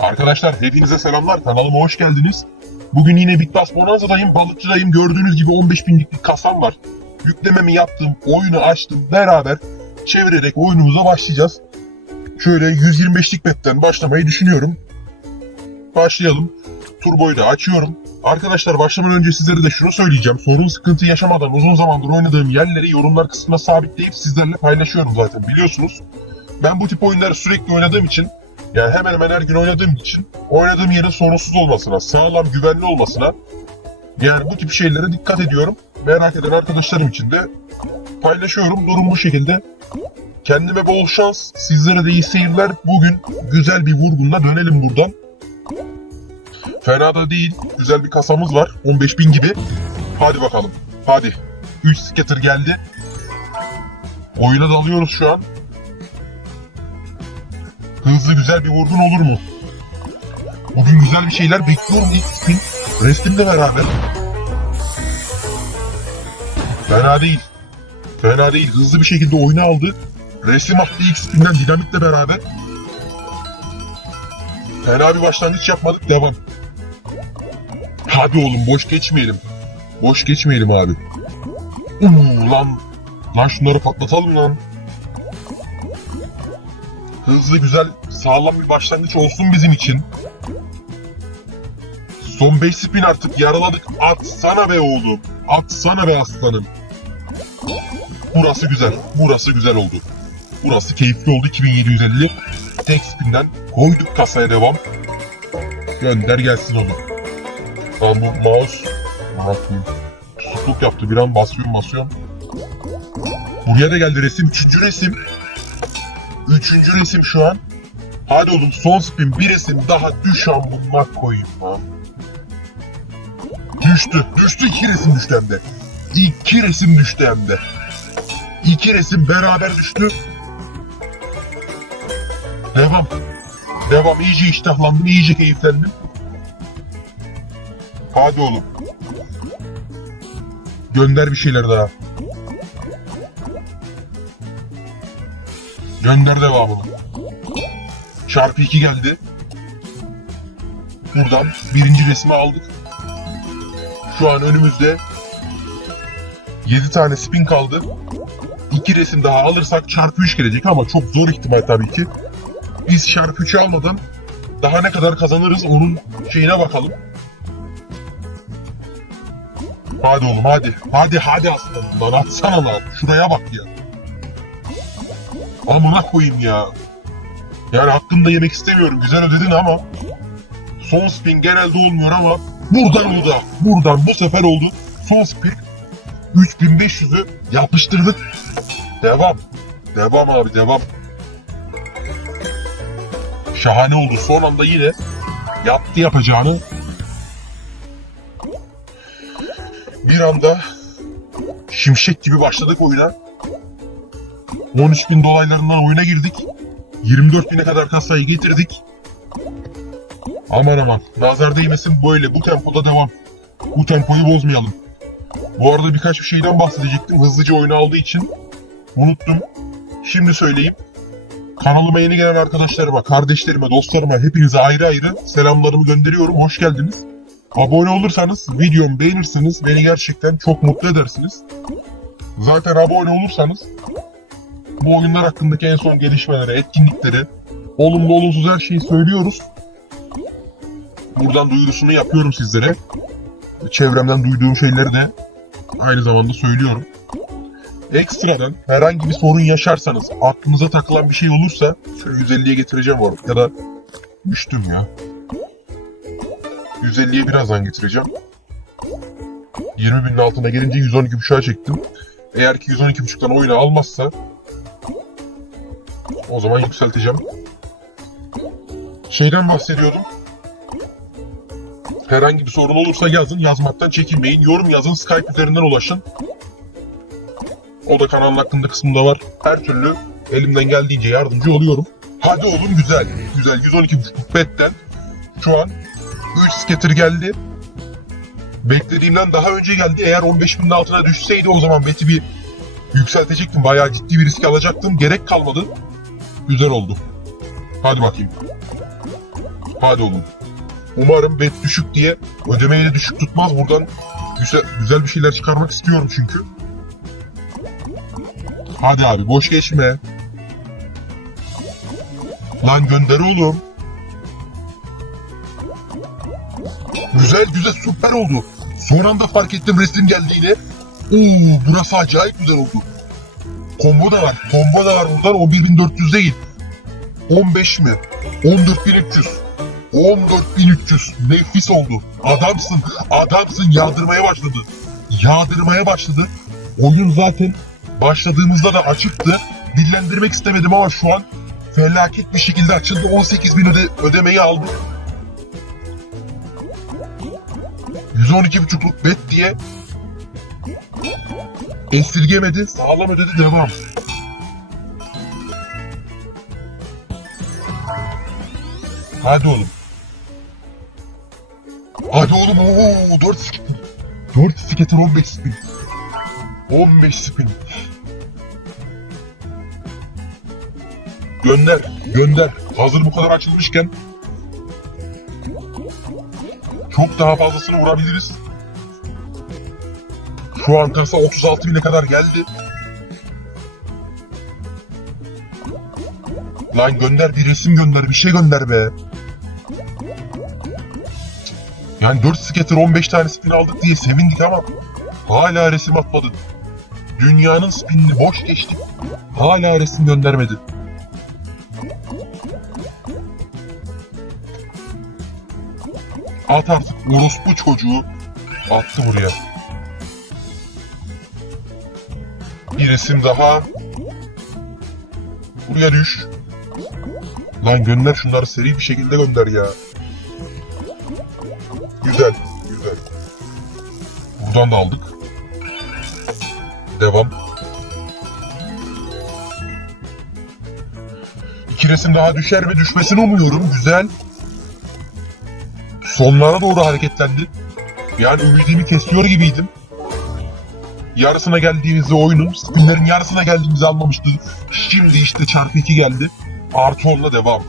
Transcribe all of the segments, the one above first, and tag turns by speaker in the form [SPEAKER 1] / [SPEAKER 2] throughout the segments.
[SPEAKER 1] Arkadaşlar hepinize selamlar. Kanalıma hoş geldiniz. Bugün yine Big Bass Bonanza'dayım. Balıkçıdayım. Gördüğünüz gibi 15 binlik bir kasam var. Yüklememi yaptım. Oyunu açtım. Beraber çevirerek oyunumuza başlayacağız. Şöyle 125'lik map'ten başlamayı düşünüyorum. Başlayalım. Turboyu da açıyorum. Arkadaşlar başlamadan önce sizlere de şunu söyleyeceğim. Sorun sıkıntı yaşamadan uzun zamandır oynadığım yerleri yorumlar kısmına sabitleyip sizlerle paylaşıyorum zaten biliyorsunuz. Ben bu tip oyunları sürekli oynadığım için yani hemen hemen her gün oynadığım için oynadığım yerin sorunsuz olmasına, sağlam, güvenli olmasına yani bu tip şeylere dikkat ediyorum. Merak eden arkadaşlarım için de paylaşıyorum. Durum bu şekilde. Kendime bol şans, sizlere de iyi seyirler. Bugün güzel bir vurgunla dönelim buradan. Fena da değil. Güzel bir kasamız var. 15.000 gibi. Hadi bakalım. Hadi. 3 skater geldi. Oyuna dalıyoruz şu an. Hızlı güzel bir vurgun olur mu? Bugün güzel bir şeyler bekliyorum ilk spin. Restimle beraber. Fena değil. Fena değil. Hızlı bir şekilde oyunu aldı. Resim attı ilk spinden dinamitle beraber. Fena bir başlangıç yapmadık. Devam. Hadi oğlum boş geçmeyelim. Boş geçmeyelim abi. Uuu lan. Lan şunları patlatalım lan. Hızlı güzel sağlam bir başlangıç olsun bizim için. Son 5 spin artık yaraladık. Atsana be oğlum. Atsana be aslanım. Burası güzel. Burası güzel oldu. Burası keyifli oldu 2750. Tek spinden koyduk kasaya devam. Gönder gelsin onu. Tamam bu mouse bakayım. Tutukluk yaptı bir an basıyorum basıyorum. Buraya da geldi resim. Üçüncü resim. Üçüncü resim şu an. Hadi oğlum son spin bir resim daha düş amına koyayım lan. Düştü. Düştü iki resim düştü hem de. İki resim düştü hem de. İki resim beraber düştü. Devam. Devam. İyice iştahlandım. iyice keyiflendim. Hadi oğlum. Gönder bir şeyler daha. Gönder devamını. Çarpı 2 geldi. Buradan birinci resmi aldık. Şu an önümüzde 7 tane spin kaldı. 2 resim daha alırsak çarpı 3 gelecek ama çok zor ihtimal tabii ki. Biz çarpı 3'ü almadan daha ne kadar kazanırız onun şeyine bakalım. Hadi oğlum hadi. Hadi hadi aslanım lan atsana lan. Şuraya bak ya. Amına koyayım ya. Yani hakkında yemek istemiyorum. Güzel ödedin ama son spin genelde olmuyor ama buradan oldu. Buradan bu sefer oldu. Son spin 3500'ü yapıştırdık. Devam. Devam abi devam. Şahane oldu. Son anda yine yaptı yapacağını. Bir anda şimşek gibi başladık oyuna. 13 bin dolaylarından oyuna girdik. 24 bine kadar kasayı getirdik. Aman aman. Nazar değmesin böyle bu tempoda devam. Bu tempoyu bozmayalım. Bu arada birkaç bir şeyden bahsedecektim. Hızlıca oyunu aldığı için. Unuttum. Şimdi söyleyeyim. Kanalıma yeni gelen arkadaşlarıma, kardeşlerime, dostlarıma hepinize ayrı ayrı selamlarımı gönderiyorum. Hoş geldiniz. Abone olursanız, videomu beğenirseniz beni gerçekten çok mutlu edersiniz. Zaten abone olursanız bu oyunlar hakkındaki en son gelişmeleri, etkinlikleri, olumlu olumsuz her şeyi söylüyoruz. Buradan duyurusunu yapıyorum sizlere. Çevremden duyduğum şeyleri de aynı zamanda söylüyorum. Ekstradan herhangi bir sorun yaşarsanız, aklınıza takılan bir şey olursa şöyle 150'ye getireceğim bu arada. Ya da düştüm ya. 150'ye birazdan getireceğim. 20 binin altına gelince 112.5'a çektim. Eğer ki 112.5'tan oyunu almazsa o zaman yükselteceğim. Şeyden bahsediyordum. Herhangi bir sorun olursa yazın. Yazmaktan çekinmeyin. Yorum yazın. Skype üzerinden ulaşın. O da kanalın hakkında kısmında var. Her türlü elimden geldiğince yardımcı oluyorum. Hadi oğlum güzel. Güzel. 112.5 betten şu an 3 scatter geldi. Beklediğimden daha önce geldi. Eğer 15.000'in altına düşseydi o zaman beti bir yükseltecektim. Bayağı ciddi bir risk alacaktım. Gerek kalmadı. Güzel oldu. Hadi bakayım. Hadi oğlum. Umarım bet düşük diye ödemeyi de düşük tutmaz. Buradan güzel, güzel bir şeyler çıkarmak istiyorum çünkü. Hadi abi boş geçme. Lan gönder oğlum. Güzel güzel süper oldu. Son anda fark ettim resim geldiğini. Oo burası acayip güzel oldu. Combo da var. Combo da var buradan. 11.400 değil. 15 mi? 14.300. 14.300. Nefis oldu. Adamsın. Adamsın. Yağdırmaya başladı. Yağdırmaya başladı. Oyun zaten başladığımızda da açıktı. Dillendirmek istemedim ama şu an felaket bir şekilde açıldı. 18.000 öde ödemeyi aldım. 112.5'luk bet diye esirgemedi. Sağlam ödedi devam. Hadi oğlum. Hadi oğlum. Oo, 4 sketer. 4 sketer 15 spin. 15 spin. Gönder. Gönder. Hazır bu kadar açılmışken çok daha fazlasını vurabiliriz. Şu an kasa 36 bine kadar geldi. Lan gönder bir resim gönder bir şey gönder be. Yani 4 skater 15 tane spin aldık diye sevindik ama hala resim atmadı. Dünyanın spinini boş geçtik. Hala resim göndermedi. At artık orospu çocuğu attı buraya. Bir resim daha. Buraya düş. Lan gönder şunları seri bir şekilde gönder ya. Güzel, güzel. Buradan da aldık. Devam. İki resim daha düşer ve düşmesini umuyorum. Güzel. Sonlara doğru hareketlendi. Yani ümidimi kesiyor gibiydim. Yarısına geldiğimizde oyunun, spinlerin yarısına geldiğimizi anlamıştı. Şimdi işte çarpı 2 geldi. Artı 10'la devam.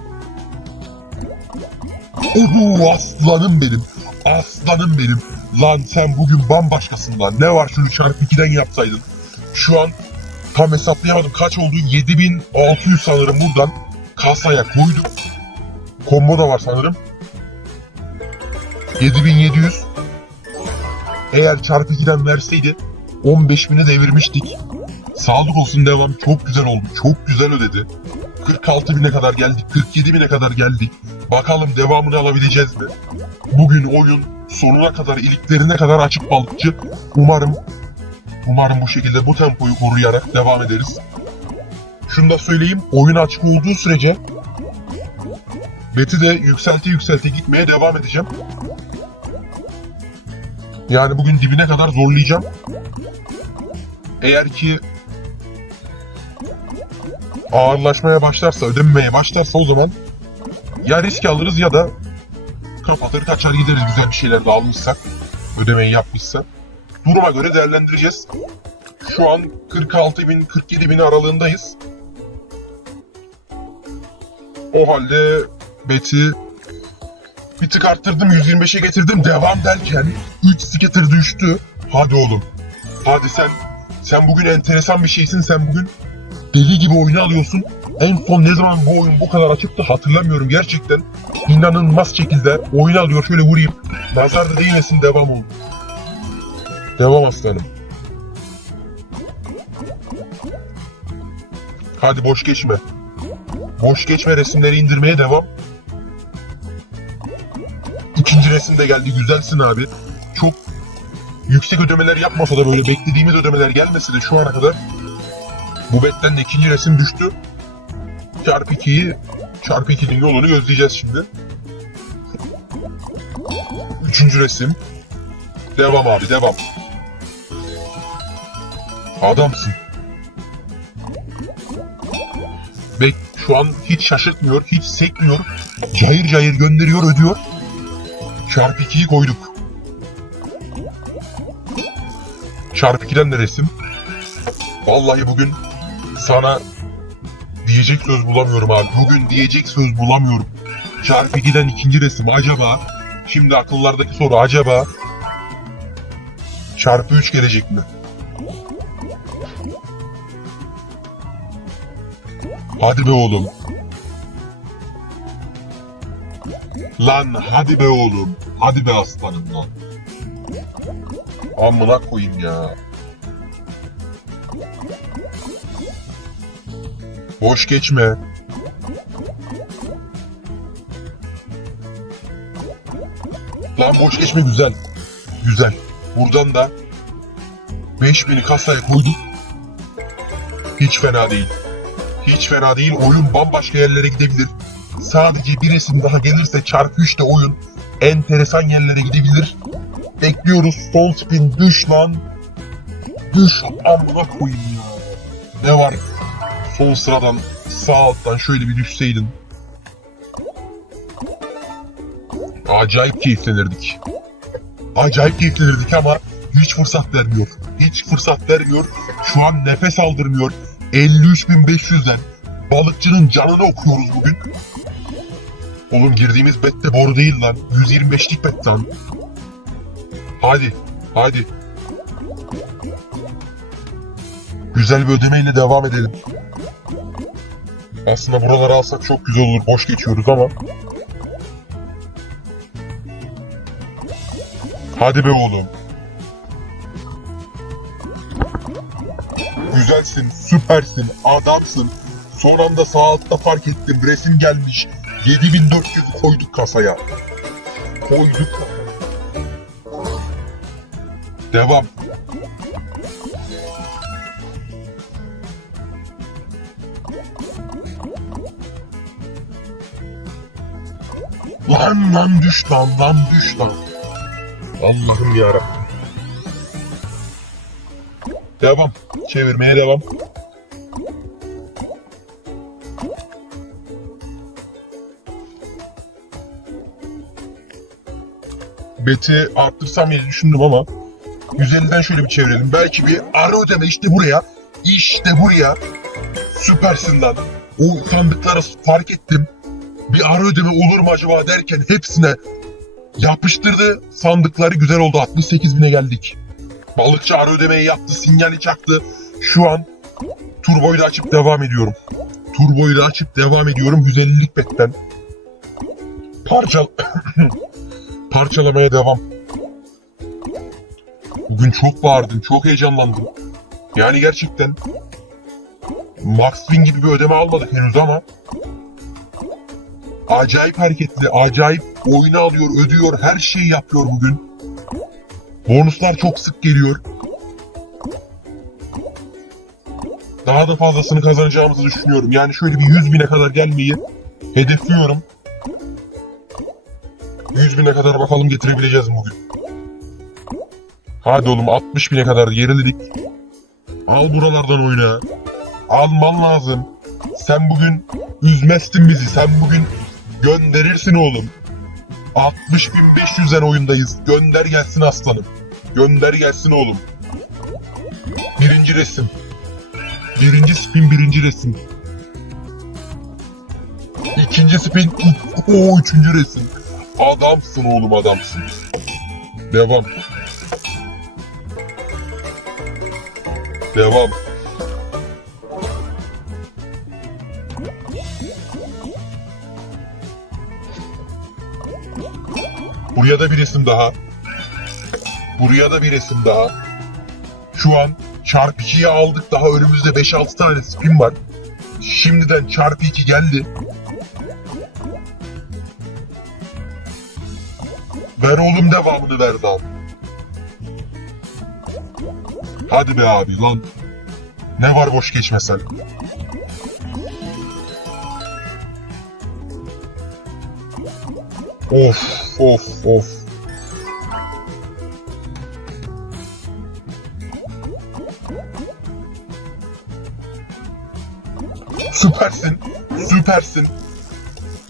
[SPEAKER 1] Oho aslanım benim. Aslanım benim. Lan sen bugün bambaşkasın lan. Ne var şunu çarpı 2'den yapsaydın. Şu an tam hesaplayamadım kaç oldu. 7600 sanırım buradan kasaya koyduk. Combo da var sanırım. 7700. Eğer çarpı 2'den verseydi 15.000'e devirmiştik. Sağlık olsun devam. Çok güzel oldu. Çok güzel ödedi. 46.000'e kadar geldik. 47.000'e kadar geldik. Bakalım devamını alabileceğiz mi? Bugün oyun sonuna kadar, iliklerine kadar açık balıkçı. Umarım umarım bu şekilde bu tempoyu koruyarak devam ederiz. Şunu da söyleyeyim. Oyun açık olduğu sürece Beti de yükselte yükselte gitmeye devam edeceğim. Yani bugün dibine kadar zorlayacağım. Eğer ki ağırlaşmaya başlarsa, ödememeye başlarsa o zaman ya risk alırız ya da kapatır kaçar gideriz güzel bir şeyler de almışsak, ödemeyi yapmışsa. Duruma göre değerlendireceğiz. Şu an 46 bin, 47 bin aralığındayız. O halde beti bir tık arttırdım 125'e getirdim devam derken 3 skater düştü. Hadi oğlum. Hadi sen sen bugün enteresan bir şeysin sen bugün deli gibi oyunu alıyorsun. En son ne zaman bu oyun bu kadar açıktı hatırlamıyorum gerçekten. İnanılmaz şekilde oyun alıyor şöyle vurayım. Nazar da değmesin devam oldu. Devam aslanım. Hadi boş geçme. Boş geçme resimleri indirmeye devam. İkinci resim de geldi. Güzelsin abi. Çok yüksek ödemeler yapmasa da böyle beklediğimiz ödemeler gelmesi de şu ana kadar bu betten de ikinci resim düştü. Çarpı 2'yi çarpı 2'nin yolunu gözleyeceğiz şimdi. Üçüncü resim. Devam abi devam. Adamsın. Bek şu an hiç şaşırtmıyor, hiç sekmiyor. Cayır cayır gönderiyor, ödüyor. Çarpı 2'yi koyduk. Çarpı 2'den de resim. Vallahi bugün sana diyecek söz bulamıyorum abi. Bugün diyecek söz bulamıyorum. Çarpı 2'den ikinci resim acaba? Şimdi akıllardaki soru acaba? Çarpı 3 gelecek mi? Hadi be oğlum. Lan hadi be oğlum. Hadi be aslanım lan. Amına koyayım ya. Boş geçme. Lan boş geçme güzel. Güzel. Buradan da 5000'i kasaya koyduk. Hiç fena değil. Hiç fena değil. Oyun bambaşka yerlere gidebilir. Sadece bir resim daha gelirse çarpı 3'te oyun enteresan yerlere gidebilir. Bekliyoruz. Sol spin düş lan. Düş amına koyayım ya. Ne var? Sol sıradan sağ alttan şöyle bir düşseydin. Acayip keyiflenirdik. Acayip keyiflenirdik ama hiç fırsat vermiyor. Hiç fırsat vermiyor. Şu an nefes aldırmıyor. 53.500'den balıkçının canını okuyoruz bugün. Oğlum girdiğimiz bet de boru değil lan. 125'lik bet lan. Hadi. Hadi. Güzel bir ödemeyle devam edelim. Aslında buraları alsak çok güzel olur. Boş geçiyoruz ama. Hadi be oğlum. Güzelsin, süpersin, adamsın. Son anda sağ altta fark ettim. Resim gelmiş. 7400 koyduk kasaya. Koyduk. Devam. Lan lan düş lan lan düş lan. Allah'ım yarabbim. Devam. Çevirmeye devam. Beti arttırsam diye düşündüm ama 150'den şöyle bir çevirelim. Belki bir ara ödeme işte buraya. İşte buraya. Süpersin lan. O sandıkları fark ettim. Bir ara ödeme olur mu acaba derken hepsine yapıştırdı. Sandıkları güzel oldu. 68 bine geldik. Balıkçı ara ödemeyi yaptı. Sinyali çaktı. Şu an turboyu da açıp devam ediyorum. Turboyu da açıp devam ediyorum. 150'lik betten. Parçal... Parçalamaya devam. Bugün çok bağırdım. Çok heyecanlandım. Yani gerçekten Max Win gibi bir ödeme almadık henüz ama acayip hareketli, acayip oyunu alıyor, ödüyor, her şeyi yapıyor bugün. Bonuslar çok sık geliyor. Daha da fazlasını kazanacağımızı düşünüyorum. Yani şöyle bir 100 bine kadar gelmeyi hedefliyorum. 100 bine kadar bakalım getirebileceğiz bugün. Hadi oğlum 60 bine kadar geriledik. Al buralardan oyna. Alman lazım. Sen bugün üzmezsin bizi. Sen bugün gönderirsin oğlum. 60.500'den oyundayız. Gönder gelsin aslanım. Gönder gelsin oğlum. Birinci resim. Birinci spin birinci resim. İkinci spin. Oo üçüncü resim. Adamsın oğlum adamsın. Devam. Devam. Buraya da bir resim daha. Buraya da bir resim daha. Şu an çarpı 2'yi aldık. Daha önümüzde 5-6 tane spin var. Şimdiden çarpı 2 geldi. Ver oğlum devamını ver lan. Hadi be abi lan. Ne var boş geçmesen. Of of of. Süpersin. Süpersin.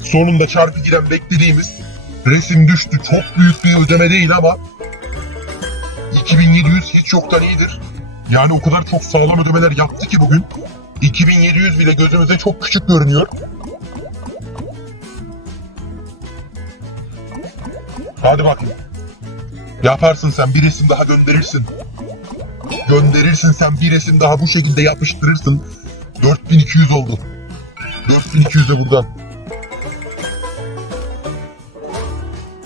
[SPEAKER 1] Sonunda çarpı giren beklediğimiz resim düştü. Çok büyük bir ödeme değil ama 2700 hiç yoktan iyidir. Yani o kadar çok sağlam ödemeler yaptı ki bugün. 2700 bile gözümüze çok küçük görünüyor. Hadi bakayım. Yaparsın sen bir resim daha gönderirsin. Gönderirsin sen bir resim daha bu şekilde yapıştırırsın. 4200 oldu. 4200 de buradan.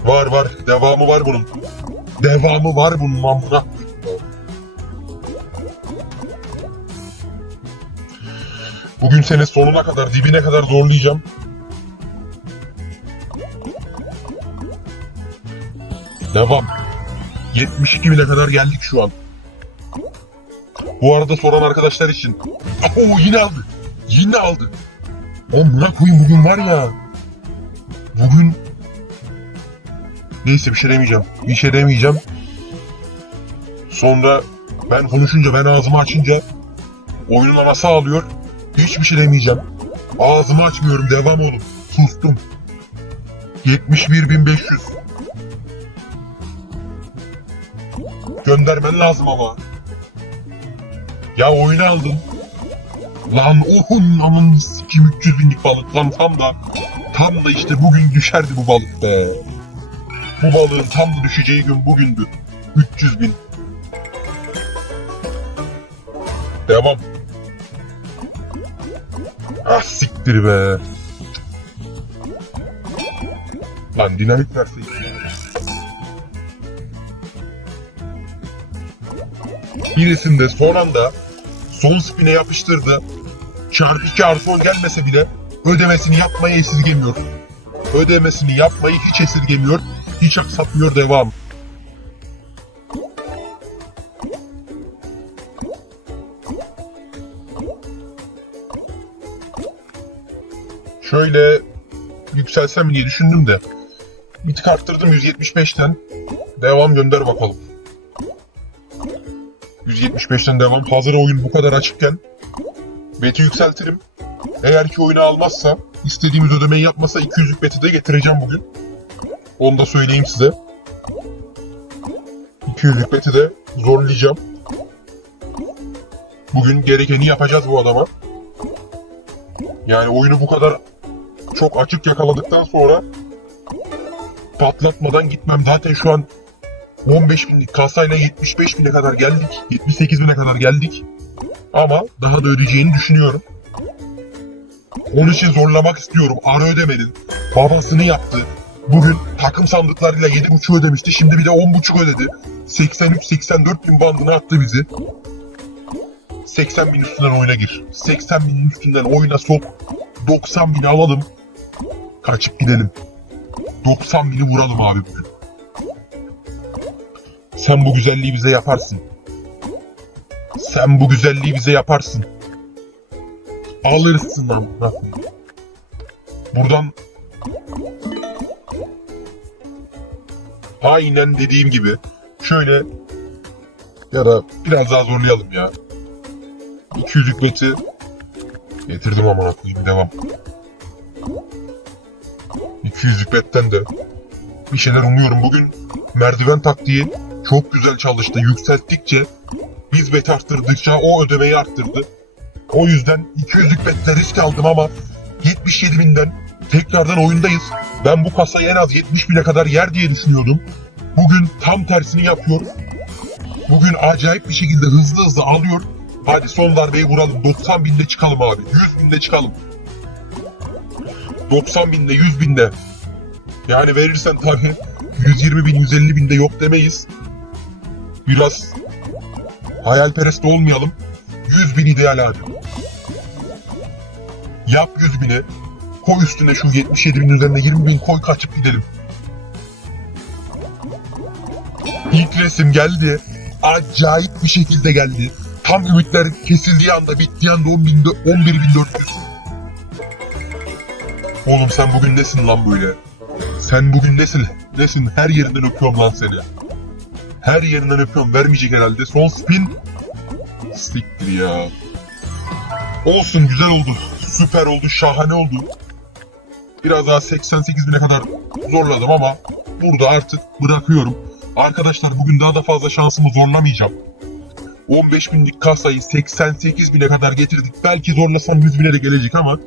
[SPEAKER 1] Var var. Devamı var bunun. Devamı var bunun amına. Bugün seni sonuna kadar, dibine kadar zorlayacağım. Devam. 72 bine kadar geldik şu an. Bu arada soran arkadaşlar için. Oo yine aldı. Yine aldı. Amına koyayım bugün var ya. Bugün Neyse bir şey demeyeceğim. Bir şey demeyeceğim. Sonra ben konuşunca, ben ağzımı açınca oyunun ana sağlıyor. Hiçbir şey demeyeceğim. Ağzımı açmıyorum. Devam oğlum. Sustum. 71.500. Göndermen lazım ama. Ya oyunu aldın. Lan ohun aman sikim 300 binlik balık lan tam da. Tam da işte bugün düşerdi bu balık be. Bu balığın tam düşeceği gün bugündü. 300 bin. Devam. Ah siktir be. Lan dinamik verseydin. Birisinde son anda son spine yapıştırdı. Çarpı 2 artı 10 gelmese bile ödemesini yapmayı esirgemiyor. Ödemesini yapmayı hiç esirgemiyor. Hiç aksatmıyor devam. Şöyle yükselsem diye düşündüm de bir tık arttırdım 175'ten. Devam gönder bakalım. 175'ten devam. Hazır oyun bu kadar açıkken beti yükseltirim. Eğer ki oyunu almazsa, istediğimiz ödemeyi yapmasa 200'lük beti de getireceğim bugün. Onu da söyleyeyim size. 200'lük beti de zorlayacağım. Bugün gerekeni yapacağız bu adama. Yani oyunu bu kadar çok açık yakaladıktan sonra patlatmadan gitmem. Zaten şu an 15 binlik kasayla 75 bine kadar geldik. 78 bine kadar geldik. Ama daha da ödeyeceğini düşünüyorum. Onun için zorlamak istiyorum. Ara ödemenin babasını yaptı. Bugün takım sandıklarıyla 7.5 ödemişti. Şimdi bir de 10.5 ödedi. 83-84 bin bandına attı bizi. 80 bin üstünden oyuna gir. 80 bin üstünden oyuna sok. 90 bin alalım. Kaçıp gidelim. 90 bini vuralım abi bugün. Sen bu güzelliği bize yaparsın. Sen bu güzelliği bize yaparsın. Alırsın lan. Buradan aynen dediğim gibi şöyle ya da biraz daha zorlayalım ya. 200'lük beti getirdim amına koyayım devam. 200'lük betten de bir şeyler umuyorum. Bugün merdiven taktiği çok güzel çalıştı. Yükselttikçe biz bet arttırdıkça o ödemeyi arttırdı. O yüzden 200'lük betle risk aldım ama 77 binden tekrardan oyundayız. Ben bu kasayı en az 70 bine kadar yer diye düşünüyordum. Bugün tam tersini yapıyor. Bugün acayip bir şekilde hızlı hızlı alıyor. Hadi son darbeyi vuralım. 90 binde çıkalım abi. 100 binde çıkalım. 90 binde 100 binde. Yani verirsen tabii 120 bin 150 binde yok demeyiz. Biraz hayalperest olmayalım. 100 bin ideal abi. Yap 100 bini. Koy üstüne şu 77 bin üzerine 20 bin koy kaçıp gidelim. İlk resim geldi. Acayip bir şekilde geldi. Tam ümitler kesildiği anda bittiği anda 10 bin, 11 bin 400. Oğlum sen bugün nesin lan böyle? Sen bugün nesin? Nesin? Her yerinden öpüyorum lan seni. Her yerinden öpüyorum. Vermeyecek herhalde. Son spin. Siktir ya. Olsun güzel oldu. Süper oldu. Şahane oldu. Biraz daha 88 bine kadar zorladım ama burada artık bırakıyorum. Arkadaşlar bugün daha da fazla şansımı zorlamayacağım. 15 binlik kasayı 88 bine kadar getirdik. Belki zorlasam 100 bine de gelecek ama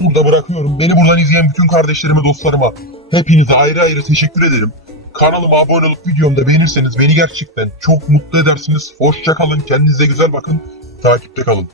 [SPEAKER 1] burada bırakıyorum. Beni buradan izleyen bütün kardeşlerime, dostlarıma hepinize ayrı ayrı teşekkür ederim. Kanalıma abone olup videomu da beğenirseniz beni gerçekten çok mutlu edersiniz. Hoşça kalın, kendinize güzel bakın, takipte kalın.